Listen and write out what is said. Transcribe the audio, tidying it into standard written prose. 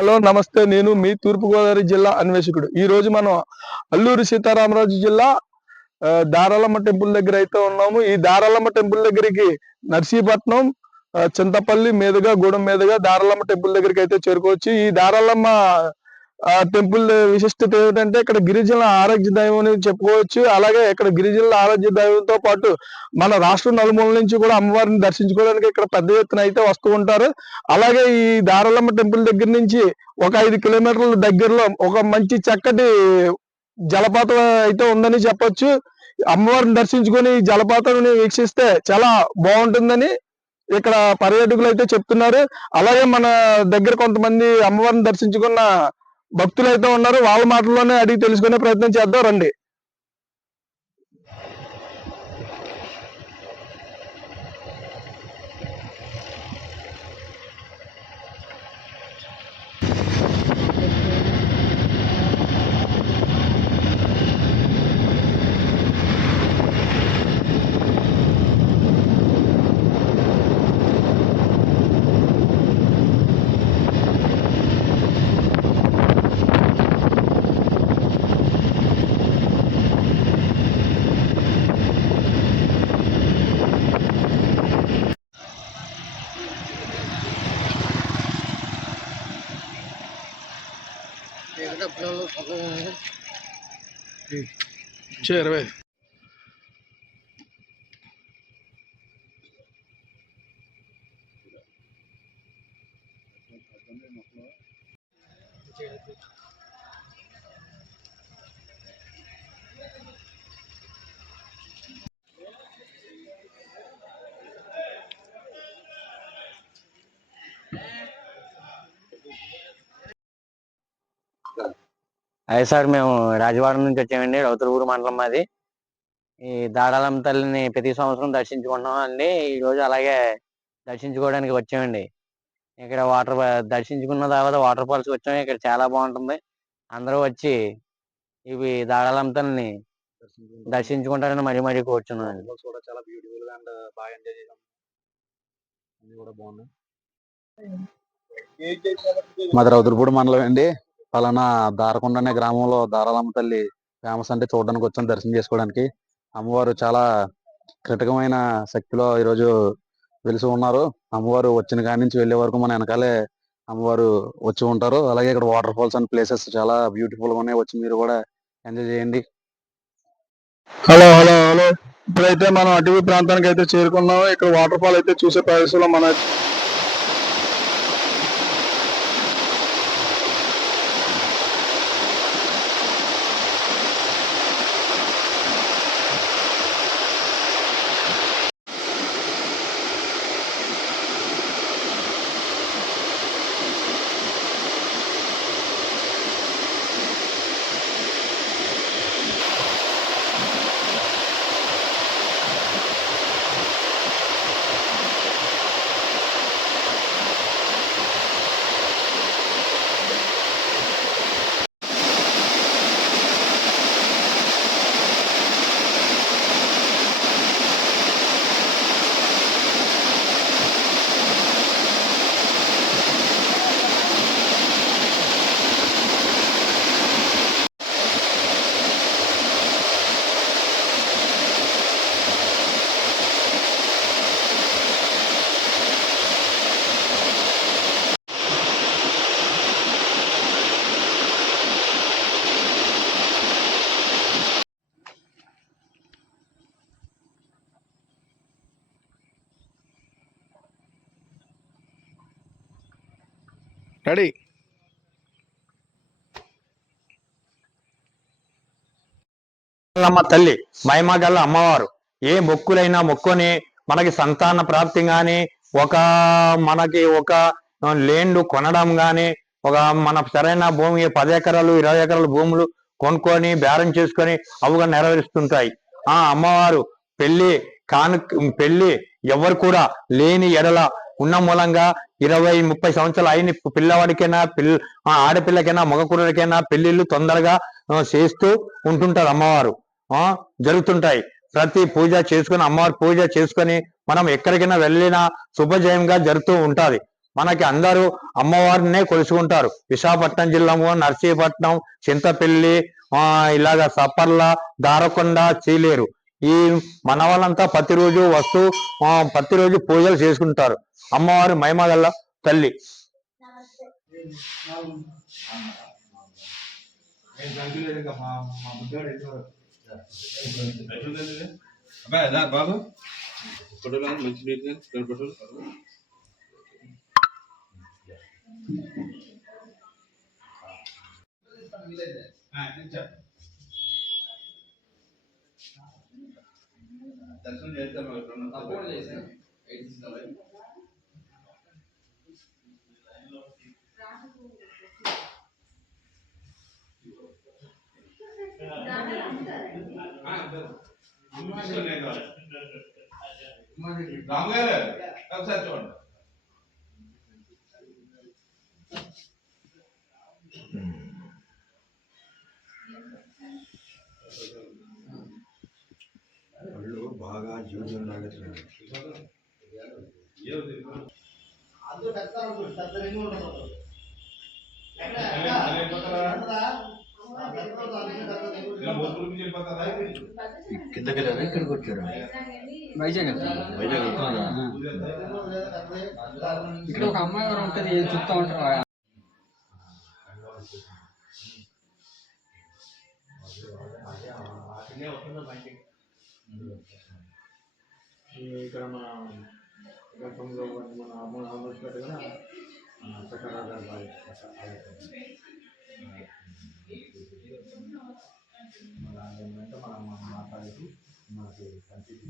Hello నమస్తే. నేను మీ తూర్పుగోదావరి జిల్లా అన్వేషకుడు. ఈ రోజు మనం అల్లూరి సీతారామరాజు జిల్లా దారాలమ్మ టెంపుల్ దగ్గర అయితే ఉన్నాము. ఈ దారాలమ్మ టెంపుల్ దగ్గరికి నర్సీపట్నం, చింతపల్లి మీదుగా, గూడెం మీదుగా దారాలమ్మ టెంపుల్ దగ్గరికి అయితే చేరుకోవచ్చు. ఈ దారాలమ్మ టెంపుల్ విశిష్టత ఏమిటంటే ఇక్కడ గిరిజనుల ఆరాధ్య దైవం అని చెప్పుకోవచ్చు. అలాగే ఇక్కడ గిరిజనుల ఆరాధ్య దైవంతో పాటు మన రాష్ట్రం నలుమూల నుంచి కూడా అమ్మవారిని దర్శించుకోవడానికి ఇక్కడ పెద్ద ఎత్తున అయితే వస్తూ ఉంటారు. అలాగే ఈ దారాలమ్మ టెంపుల్ దగ్గర నుంచి ఒక 5 కిలోమీటర్ల దగ్గరలో ఒక మంచి చక్కటి జలపాతం అయితే ఉందని చెప్పొచ్చు. అమ్మవారిని దర్శించుకొని ఈ జలపాతాన్ని వీక్షిస్తే చాలా బాగుంటుందని ఇక్కడ పర్యాటకులు అయితే చెప్తున్నారు. అలాగే మన దగ్గర కొంతమంది అమ్మవారిని దర్శించుకున్న భక్తులు అయితే ఉన్నారు. వాళ్ళ మాటల్లోనే అడిగి తెలుసుకునే ప్రయత్నం చేద్దాం రండి. Certo. అదే సార్, మేము రాజవాడం నుంచి వచ్చామండి. రౌతులపూడి మండలం మాది. ఈ దాడాలమ్మ తల్లిని ప్రతి సంవత్సరం దర్శించుకుంటున్నాం అండి. ఈ రోజు అలాగే దర్శించుకోవడానికి వచ్చామండి. ఇక్కడ దర్శించుకున్న తర్వాత వాటర్ ఫాల్స్ వచ్చాము. ఇక్కడ చాలా బాగుంటుంది. అందరూ వచ్చి ఇవి దాడాలమ్మ తల్లిని దర్శించుకుంటారని మరీ మరీ కూర్చున్నాను. చాలా బ్యూటిఫుల్ గా అండ్ బాగా ఎంజాయ్ చేసాం. అన్ని కూడా బాగున్నాయి. మాది రౌతులపూడి మండలం అండి. పలానా దారకొండ అనే గ్రామంలో దారాలమ్మ తల్లి ఫేమస్ అంటే చూడడానికి వచ్చాం, దర్శనం చేసుకోవడానికి. అమ్మవారు చాలా కృతకమైన శక్తిలో ఈరోజు వెలిసి ఉన్నారు. అమ్మవారు వచ్చిన కాడి నుంచి వెళ్లే వరకు మన వెనకాలే అమ్మవారు వచ్చి ఉంటారు. అలాగే ఇక్కడ వాటర్ ఫాల్స్ అండ్ ప్లేసెస్ చాలా బ్యూటిఫుల్ గా ఉన్నాయి. వచ్చి మీరు కూడా ఎంజాయ్ చేయండి. హలో హలో హలో ఇప్పుడైతే మనం అటవీ ప్రాంతానికి అయితే చేరుకున్నాము. ఇక్కడ వాటర్ ఫాల్ అయితే చూసే ప్రదేశంలో మన రెడీ. తల్లి మహిమగల అమ్మవారు ఏ మొక్కులైనా మొక్కుని మనకి సంతాన ప్రాప్తి గాని, మనకి ఒక లేండు కొనడం గాని, మన సరైన భూమి 10 ఎకరాలు 20 ఎకరాల భూములు కొనుక్కొని బేరం చేసుకొని అవుగా నెరవేరుస్తుంటాయి. ఆ అమ్మవారు పెళ్లి ఎవరు కూడా లేని ఎడల ఉన్న మూలంగా 20-30 సంవత్సరాలు అయిన పిల్లవాడికైనా ఆడపిల్లకైనా మగకురుడికైనా పెళ్లిళ్ళు తొందరగా చేస్తూ ఉంటుంటారు. అమ్మవారు జరుగుతుంటాయి. ప్రతి పూజ చేసుకుని అమ్మవారి పూజ చేసుకొని మనం ఎక్కడికైనా వెళ్ళినా శుభజయంగా జరుగుతూ ఉంటది. మనకి అందరూ అమ్మవారినే కొలుసుకుంటారు. విశాఖపట్నం జిల్లాలో నర్సీపట్నం, చింతపల్లి, ఇలాగ సప్పర్ల, దారకొండ, చీలేరు ఈ మన వాళ్ళంతా ప్రతిరోజు వస్తూ ప్రతిరోజు పూజలు చేసుకుంటారు. అమ్మవారు మహిమగల తల్లి. బాబు ఫోటోలు మంచి ఫోటోలు దర్శనం చేస్తాను. రాము గారు ఒకసారి చూడండి. బాగా జీవితం కిందకి ఇక్కడికి వచ్చారు. వైజాగ్ ఇక్కడ ఒక అమ్మాయి ఎవరు ఉంటుంది, చూస్తూ ఉంటారు. ఇక్కడ మన గతంలో మన అమృతపేట కూడా సకారాలు మనం మాట్లాడుతూ మనకి సంక్షిప్త